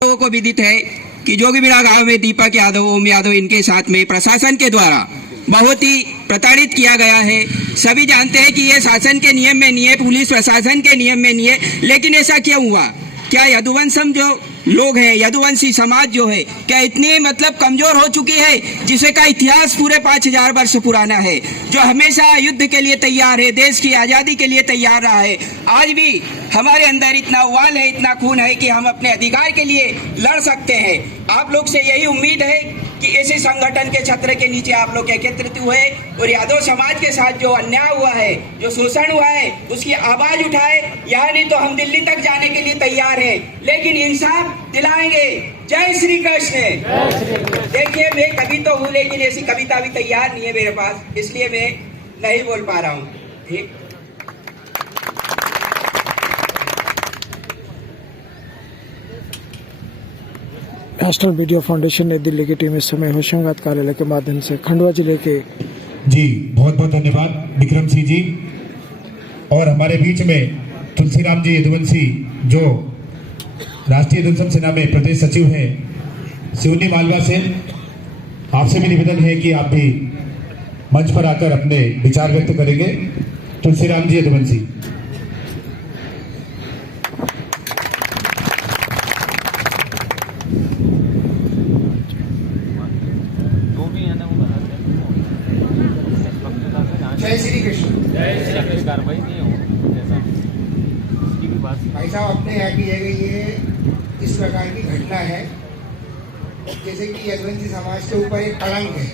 लोगों को विदित है कि जोगीबिरा गांव में दीपक यादव, ओम यादव, इनके साथ में प्रशासन के द्वारा बहुत ही प्रताड़ित किया गया है। सभी जानते हैं कि ये शासन के नियम में नहीं है, पुलिस प्रशासन के नियम में नहीं है, लेकिन ऐसा क्यों हुआ? क्या यदुवंशम जो लोग हैं, यदुवंशी समाज जो है, क्या इतनी कमजोर हो चुकी है जिसे का इतिहास पूरे 5000 वर्ष पुराना है, जो हमेशा युद्ध के लिए तैयार है, देश की आजादी के लिए तैयार रहा है। आज भी हमारे अंदर इतना उबाल है, इतना खून है कि हम अपने अधिकार के लिए लड़ सकते हैं। आप लोग से यही उम्मीद है कि इसी संगठन के छत्र के नीचे आप लोग एकत्रित हुए और यादव समाज के साथ जो अन्याय हुआ है, जो शोषण हुआ है, उसकी आवाज उठाए। यहाँ नहीं तो हम दिल्ली तक जाने के लिए तैयार है, लेकिन इंसाफ दिलाएंगे। जय श्री कृष्ण। देखिए, मैं कभी तो हूँ, लेकिन ऐसी कविता भी तैयार नहीं है मेरे पास, इसलिए मैं नहीं बोल पा रहा हूँ। ठीक, नेशनल मीडिया फाउंडेशन नई दिल्ली की टीम इस समय होशंगाबाद कार्यालय के माध्यम से खंडवा जिले के जी बहुत बहुत धन्यवाद विक्रम सिंह जी। और हमारे बीच में तुलसीराम जी यदुवंशी जो राष्ट्रीय यदुवंशम सेना में प्रदेश सचिव हैं, सिवनी मालवा से। आपसे भी निवेदन है कि आप भी मंच पर आकर अपने विचार व्यक्त करेंगे। तुलसीराम जी यदुवंशी। जय श्री कृष्ण। कार्रवाई नहीं हो जैसा उसकी भी बात। भाई साहब, अपने यहाँ की ये इस प्रकार की घटना है जैसे कि यदुवंशी समाज के ऊपर एक कलंक है।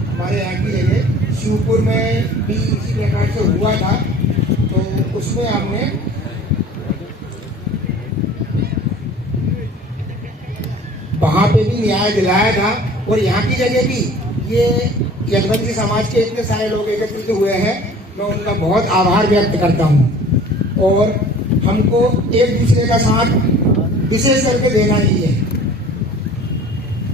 हमारे यहाँ की ये शिवपुर में भी इसी प्रकार से हुआ था, तो उसमें हमने वहाँ पे भी न्याय दिलाया था। और यहाँ की जगह भी ये यदुवंशी समाज के इतने सारे लोग एकत्रित हुए हैं, मैं उनका बहुत आभार व्यक्त करता हूँ। और हमको एक दूसरे का साथ विशेष करके देना चाहिए।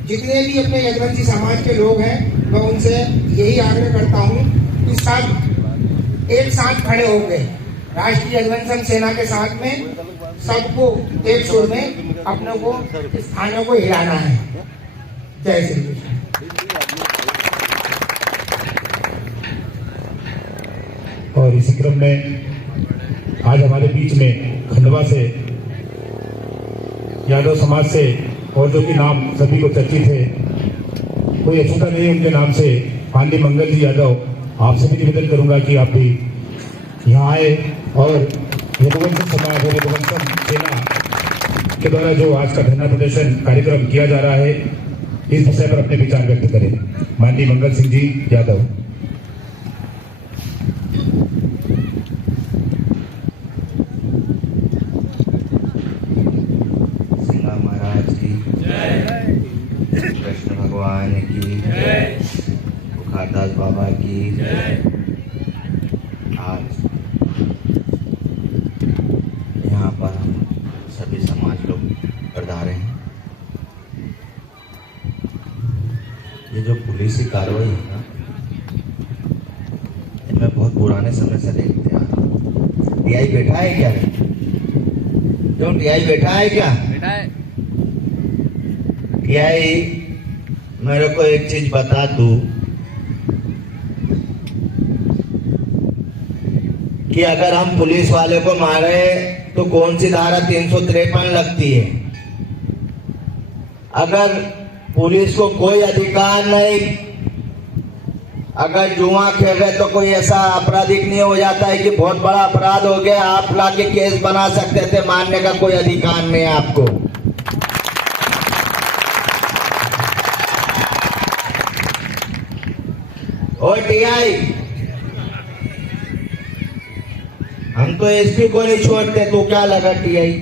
जितने भी अपने यदुवंशी समाज के लोग हैं, मैं उनसे यही आग्रह करता हूँ कि सब एक साथ खड़े हो गए, राष्ट्रीय यदुवंशम सेना के साथ में सबको एक सुर में अपने को स्थानों को हिलाना है। जय श्री कृष्ण। और इसी क्रम में आज हमारे बीच में खंडवा से यादव समाज से, और जो कि नाम सभी को चर्चित है, कोई अछूता नहीं उनके नाम से, पांडे मंगल जी यादव। आपसे भी निवेदन करूंगा कि आप भी यहाँ आए और यदुवंशम समाज और यदुवंशम सेना के द्वारा जो आज का धरना प्रदर्शन कार्यक्रम किया जा रहा है, इस विषय पर अपने विचार व्यक्त करें। माननीय मंगल सिंह जी यादव। कृष्ण भगवान की जय, बुखारदास बाबा की जय। आज यहाँ पर हम सभी समाज लोग पधारे हैं। ये जो पुलिस की कार्रवाई है ना, मैं बहुत पुराने समय से देखते आ रहा हूँ। टीआई बैठा है क्या? क्यों टीआई बैठा है क्या? टीआई मेरे को एक चीज बता दू कि अगर हम पुलिस वाले को मारे तो कौन सी धारा 353 लगती है? अगर पुलिस को कोई अधिकार नहीं, अगर जुआ खेल रहे तो कोई ऐसा आपराधिक नहीं हो जाता है कि बहुत बड़ा अपराध हो गया, आप लाके केस बना सकते थे, मारने का कोई अधिकार नहीं है आपको। और टीआई, हम तो एसपी को नहीं छोड़ते, तो क्या लगा टीआई?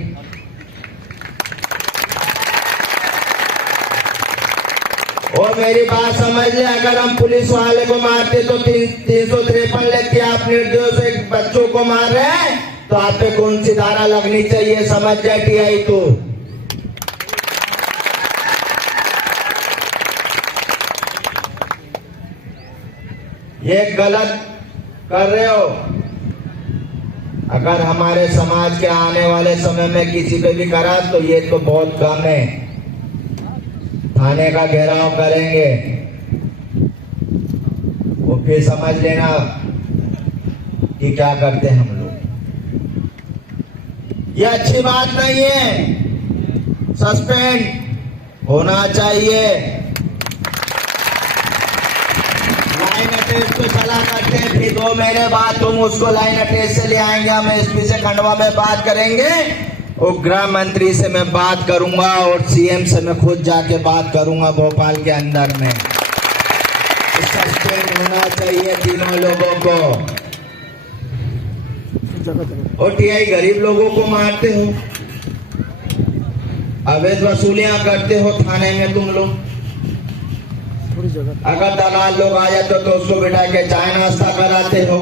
और मेरी बात समझ ले, अगर हम पुलिस वाले को मारते तो 353 लेके आप निर्दोष एक बच्चों को मार रहे हैं, तो आप पे कौन सी धारा लगनी चाहिए? समझ जाए टीआई। तो ये गलत कर रहे हो। अगर हमारे समाज के आने वाले समय में किसी पे भी करा तो ये तो बहुत कम है, थाने का घेराव करेंगे। वो फिर समझ लेना कि क्या करते हैं हम लोग। ये अच्छी बात नहीं है, सस्पेंड होना चाहिए। लाइन अटैच तो चला करते हैं, फिर 2 महीने बाद तुम उसको लाइन अटैच से ले आएंगे। हम एसपी से खंडवा में बात करेंगे और गृह मंत्री से मैं बात करूंगा और सीएम से मैं खुद जाके बात करूंगा भोपाल के अंदर में। सस्पेंड होना चाहिए तीनों लोगों को। और टीआई गरीब लोगों को मारते हो, अवैध वसूलियां करते हो थाने में तुम लोग। अगर दलाल लोग आ जाते तो उसको बिठा के चाय नाश्ता कराते हो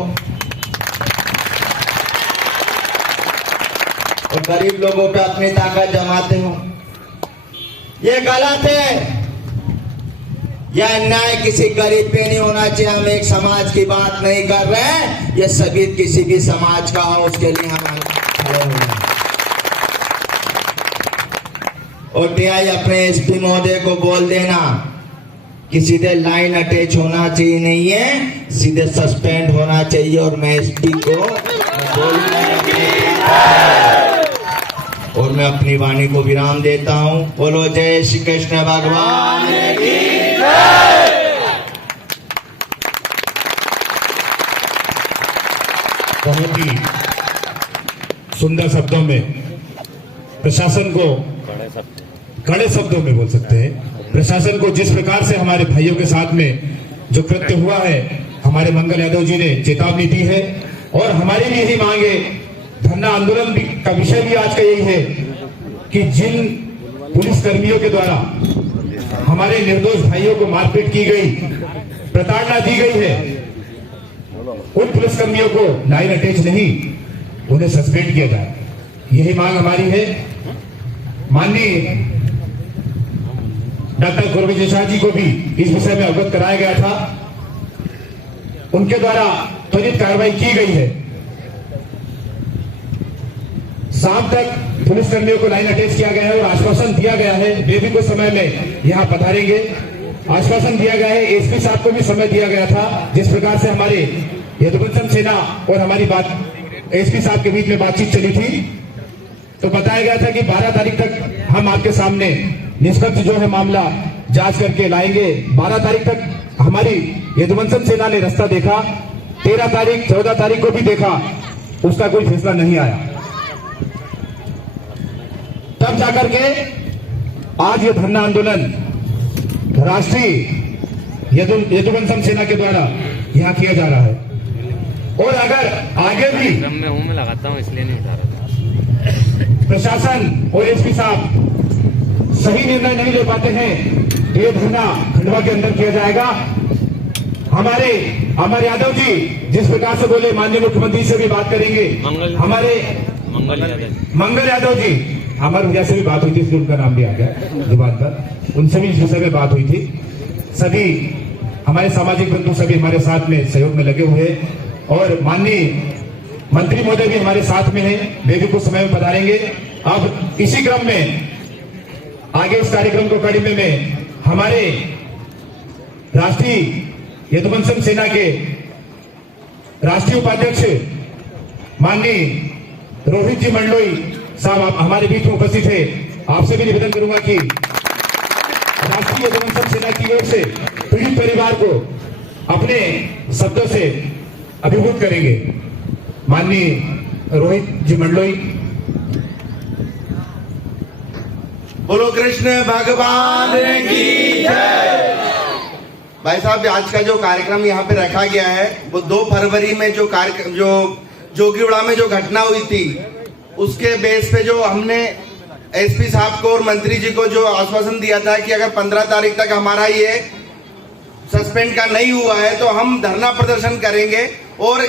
और गरीब लोगों पे अपनी ताकत जमाते हो। ये गलत है, यह अन्याय किसी गरीब पे नहीं होना चाहिए। हम एक समाज की बात नहीं कर रहे हैं, ये सभी किसी भी समाज का हो उसके लिए हम खड़े हुए हैं। और टीआई अपने एसपी महोदय को बोल देना कि सीधे लाइन अटैच होना चाहिए नहीं है, सीधे सस्पेंड होना चाहिए। और मैं एसपी को और मैं अपनी वाणी को विराम देता हूं। बोलो जय श्री कृष्ण भगवान की जय। बहुत ही सुंदर शब्दों में प्रशासन को, कड़े शब्दों में बोल सकते हैं, प्रशासन को जिस प्रकार से हमारे भाइयों के साथ में जो कृत्य हुआ है, हमारे मंगल यादव जी ने चेतावनी दी है। और हमारी भी यही मांग है, धरना आंदोलन भी का विषय भी आज का यही है कि जिन पुलिस कर्मियों के द्वारा हमारे निर्दोष भाइयों को मारपीट की गई, प्रताड़ना दी गई है, उन पुलिस कर्मियों को लाइन अटैच नहीं, उन्हें सस्पेंड किया जाए। यही मांग हमारी है। माननीय डॉक्टर गुरविजय शाह जी को भी इस विषय में अवगत कराया गया था, उनके द्वारा त्वरित कार्रवाई की गई है। शाम तक पुलिस कर्मियों को लाइन अटैच किया गया है और आश्वासन दिया गया है वे भी कुछ समय में यहां पधारेंगे। आश्वासन दिया गया है, एसपी साहब को भी समय दिया गया था। जिस प्रकार से हमारे यदुवंशम सेना और हमारी बात एसपी साहब के बीच में बातचीत चली थी, तो बताया गया था कि 12 तारीख तक हम आपके सामने निष्पक्ष जो है मामला जांच करके लाएंगे। 12 तारीख तक हमारी यदुवंशम सेना ने रास्ता देखा, 13 तारीख 14 तारीख को भी देखा, उसका कोई फैसला नहीं आया। तब जाकर के आज ये धरना आंदोलन राष्ट्रीय यदुवंशम सेना के द्वारा यहाँ किया जा रहा है। और अगर आगे भी मैं हूं, मैं लगाता हूं इसलिए नहीं उठा रहा। प्रशासन और एसपी साहब सही निर्णय नहीं ले पाते हैं तो ये धरना खंडवा के अंदर किया जाएगा। हमारे अमर यादव जी जिस प्रकार से बोले, माननीय मुख्यमंत्री से भी बात करेंगे। हमारे मंगल यादव जी, हमारे भैया से भी बात हुई थी, इसलिए उनका नाम भी आ गया जुबान पर, उनसे भी इस विषय में बात हुई थी। सभी हमारे सामाजिक बंधु सभी हमारे साथ में सहयोग में लगे हुए और माननीय मंत्री महोदय भी हमारे साथ में हैं, वे भी कुछ समय में पधारेंगे। अब इसी क्रम में आगे इस कार्यक्रम को कड़ीमे में हमारे राष्ट्रीय यदुवंशम सेना के राष्ट्रीय उपाध्यक्ष माननीय रोहित जी मंडलोई साहब हमारे बीच में उपस्थित है। आपसे भी निवेदन करूंगा कि राष्ट्रीय यदुवंशम सेना की ओर से पीड़ित परिवार को अपने शब्दों से अभिभूत करेंगे। माननीय रोहित जी मंडलोई। बोलो कृष्ण भगवान की जय। भाई साहब, आज का जो कार्यक्रम यहाँ पे रखा गया है वो 2 फरवरी में जो कार्यक्रम जो जोगीवाड़ा में जो घटना हुई थी उसके बेस पे जो हमने एसपी साहब को और मंत्री जी को जो आश्वासन दिया था कि अगर 15 तारीख तक हमारा ये सस्पेंड का नहीं हुआ है तो हम धरना प्रदर्शन करेंगे और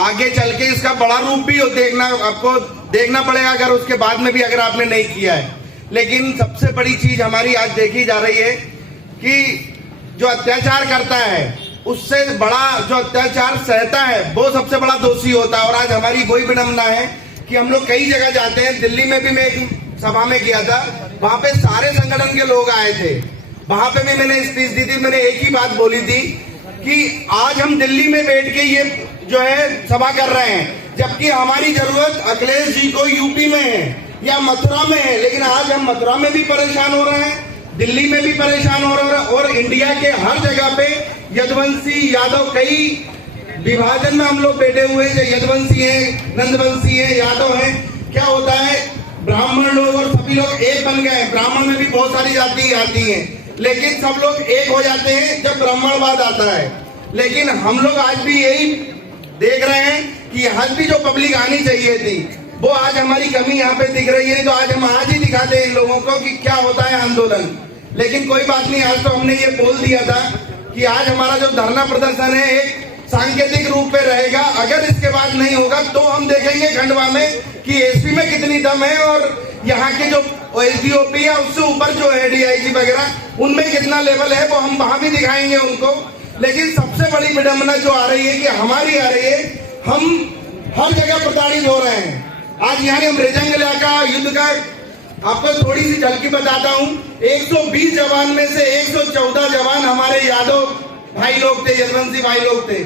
आगे चल के इसका बड़ा रूप भी आपको देखना पड़ेगा अगर उसके बाद में भी अगर आपने नहीं किया है। लेकिन सबसे बड़ी चीज हमारी आज देखी जा रही है कि जो अत्याचार करता है उससे बड़ा जो अत्याचार सहता है वो सबसे बड़ा दोषी होता है। और आज हमारी वही विडंबना है कि हम लोग कई जगह जाते हैं। दिल्ली में भी मैं एक सभा में गया था, वहां पे सारे संगठन के लोग आए थे, वहां पे भी मैंने स्पीच दी थी। मैंने एक ही बात बोली थी कि आज हम दिल्ली में बैठ के ये जो है सभा कर रहे हैं, जबकि हमारी जरूरत अखिलेश जी को यूपी में है या मथुरा में है। लेकिन आज हम मथुरा में भी परेशान हो रहे हैं, दिल्ली में भी परेशान हो रहे हैं, और इंडिया के हर जगह पे यदुवंशी यादव, कई विभाजन में हम लोग बैठे हुए हैं। यदुवंशी हैं, नंदवंशी हैं, यादव हैं। क्या होता है, ब्राह्मण लोग और सभी लोग एक बन गए। ब्राह्मण में भी बहुत सारी जाति आती हैं, लेकिन सब लोग एक हो जाते हैं जब ब्राह्मणवाद आता है। लेकिन हम लोग आज भी यही देख रहे हैं कि आज भी जो पब्लिक आनी चाहिए थी वो आज हमारी कमी यहाँ पे दिख रही है। तो आज हम आज ही दिखाते हैं इन लोगों को कि क्या होता है आंदोलन। लेकिन कोई बात नहीं, आज तो हमने ये बोल दिया था कि आज हमारा जो धरना प्रदर्शन है एक सांकेतिक रूप में रहेगा। अगर इसके बाद नहीं होगा तो हम देखेंगे खंडवा में कि एसपी में कितनी दम है, और यहाँ के जो एसडीओपी है उससे ऊपर जो है डीआईजी वगैरह, उनमें कितना लेवल है वो हम वहां भी दिखाएंगे उनको। लेकिन सबसे बड़ी विडंबना जो आ रही है कि हमारी आ रही है, हम हर जगह प्रताड़ित हो रहे हैं। आज यहाँ हम रेजंग इलाका युद्ध का आपको थोड़ी सी झलकी बताता हूँ। 120 जवान में से 114 जवान हमारे यादव भाई लोग थे, यदुवंशी भाई लोग थे।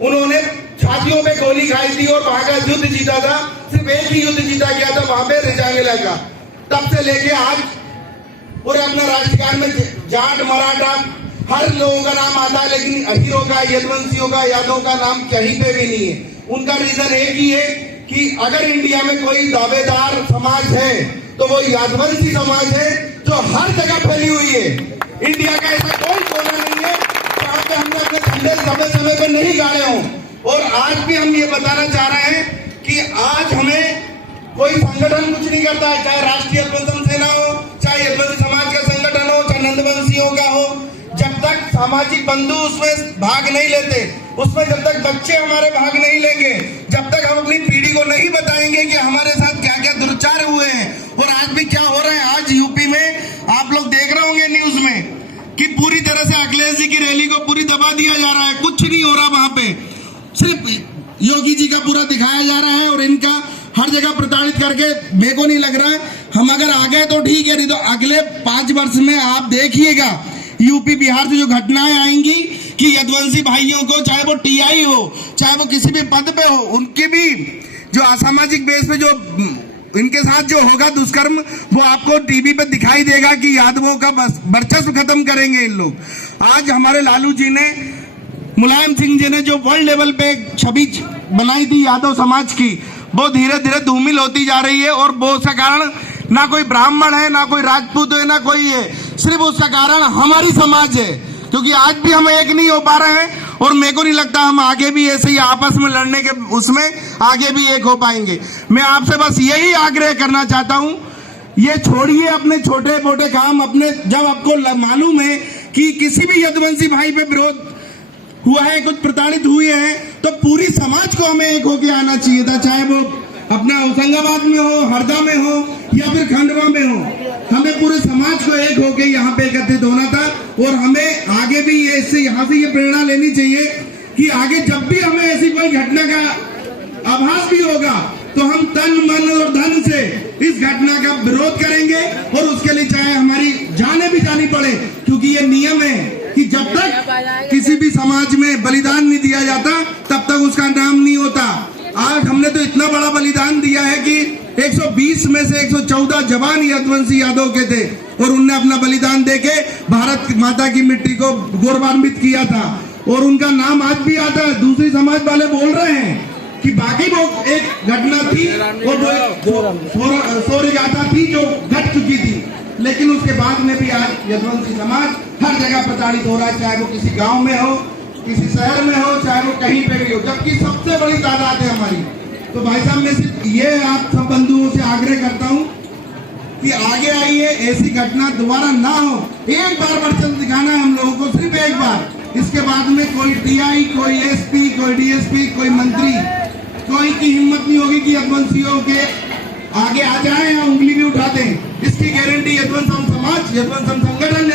उन्होंने छातियों पे गोली खाई थी और वहां का युद्ध जीता था। सिर्फ एक ही युद्ध जीता गया था वहां पे रेजंग इलाका। तब से लेके आज पूरे अपने राष्ट्रगान में जाट मराठा हर लोगों का नाम आता है, लेकिन अहीरों का, यदुवंशियों का, यादव का नाम कहीं पे भी नहीं है। उनका रीजन एक ही है कि अगर इंडिया में कोई दावेदार समाज है तो वो यदुवंशी समाज है, जो हर जगह फैली हुई है। इंडिया का ऐसा कोई कोना नहीं है जहाँ पे हमने अपने झंडे समय समय पे नहीं गाड़े हों। और आज भी हम ये बताना चाह रहे हैं कि आज हमें कोई संगठन कुछ नहीं करता है, चाहे राष्ट्रीय यदुवंशी सेना हो, चाहे यदुवंशी समाज का संगठन हो, चाहे नंदवंशियों का हो। जब तक सामाजिक बंधु उसमें भाग नहीं लेते, उसमें जब तक बच्चे हमारे भाग नहीं लेंगे, जब तक हम अपनी पीढ़ी को नहीं बताएंगे कि हमारे साथ क्या क्या दुर्चार हुए हैं और आज भी क्या हो रहा है। आज यूपी में आप लोग देख रहे होंगे न्यूज में कि पूरी तरह से अखिलेश जी की रैली को पूरी दबा दिया जा रहा है, कुछ नहीं हो रहा वहां पे, सिर्फ योगी जी का पूरा दिखाया जा रहा है और इनका हर जगह प्रताड़ित करके। मेरे को नहीं लग रहा है हम अगर आ गए तो ठीक है, नहीं तो अगले 5 वर्ष में आप देखिएगा यूपी बिहार से जो घटनाएं आएंगी कि यदुवंशी भाइयों को, चाहे वो टीआई हो, चाहे वो किसी भी पद पे हो, उनके भी जो असामाजिक बेस पे जो इनके साथ जो होगा दुष्कर्म, वो आपको टीवी पे दिखाई देगा कि यादवों का वर्चस्व खत्म करेंगे इन लोग। आज हमारे लालू जी ने, मुलायम सिंह जी ने जो वर्ल्ड लेवल पे छवि बनाई थी यादव समाज की, वो धीरे धीरे धूमिल होती जा रही है। और वो उसका कारण ना कोई ब्राह्मण है, ना कोई राजपूत है, ना कोई है, सिर्फ उसका कारण हमारी समाज है। क्योंकि आज भी हम एक नहीं हो पा रहे हैं और मेरे को नहीं लगता हम आगे भी ऐसे ही आपस में लड़ने के उसमें आगे भी एक हो पाएंगे। मैं आपसे बस यही आग्रह करना चाहता हूं, ये छोड़िए अपने छोटे मोटे काम। अपने जब आपको मालूम है कि किसी भी यदुवंशी भाई पे विरोध हुआ है, कुछ प्रताड़ित हुए हैं, तो पूरी समाज को हमें एक होके आना चाहिए था, चाहे वो अपना होशंगाबाद में हो, हरदा में हो या फिर खंडवा में हो। हमें पूरे समाज को एक होके यहाँ पे एकत्रित होना था। और हमें आगे भी इससे यहाँ से ये प्रेरणा लेनी चाहिए कि आगे जब भी हमें ऐसी कोई घटना का आभास भी होगा तो हम तन मन और धन से इस घटना का विरोध करेंगे और उसके लिए चाहे हमारी जाने भी जानी पड़े। क्योंकि ये नियम है कि जब तक किसी भी समाज में बलिदान नहीं दिया जाता तब तक उसका नाम नहीं होता। आज हमने तो इतना बड़ा बलिदान दिया है कि 120 में से 114 जवान यदुवंशी यादव के थे और उनने अपना बलिदान देके भारत माता की मिट्टी को गौरवान्वित किया था। और उनका नाम आज भी आता है। दूसरी समाज वाले बोल रहे हैं कि बाकी वो एक घटना थी और वो शौर्य गाथा थी जो घट चुकी थी, लेकिन उसके बाद में भी आज यदुवंशी समाज हर जगह प्रताड़ित हो रहा है, चाहे वो किसी गांव में हो, किसी शहर में हो, चाहे वो कहीं पे भी हो, जबकि सबसे बड़ी तादाद है हमारी। तो भाई साहब मैं सिर्फ ये आप सब बंधुओं से आग्रह करता हूं कि आगे आइए, ऐसी घटना दोबारा ना हो। एक बार वर्चस्व दिखाना है हम लोगों को, सिर्फ एक बार। इसके बाद में कोई टीआई, कोई एसपी, कोई डीएसपी, कोई मंत्री, कोई की हिम्मत नहीं होगी कि यदुवंशियों के आगे आ जाए या उंगली भी उठा दें। इसकी गारंटी यदुवंशम समाज, यदुवंशम संगठन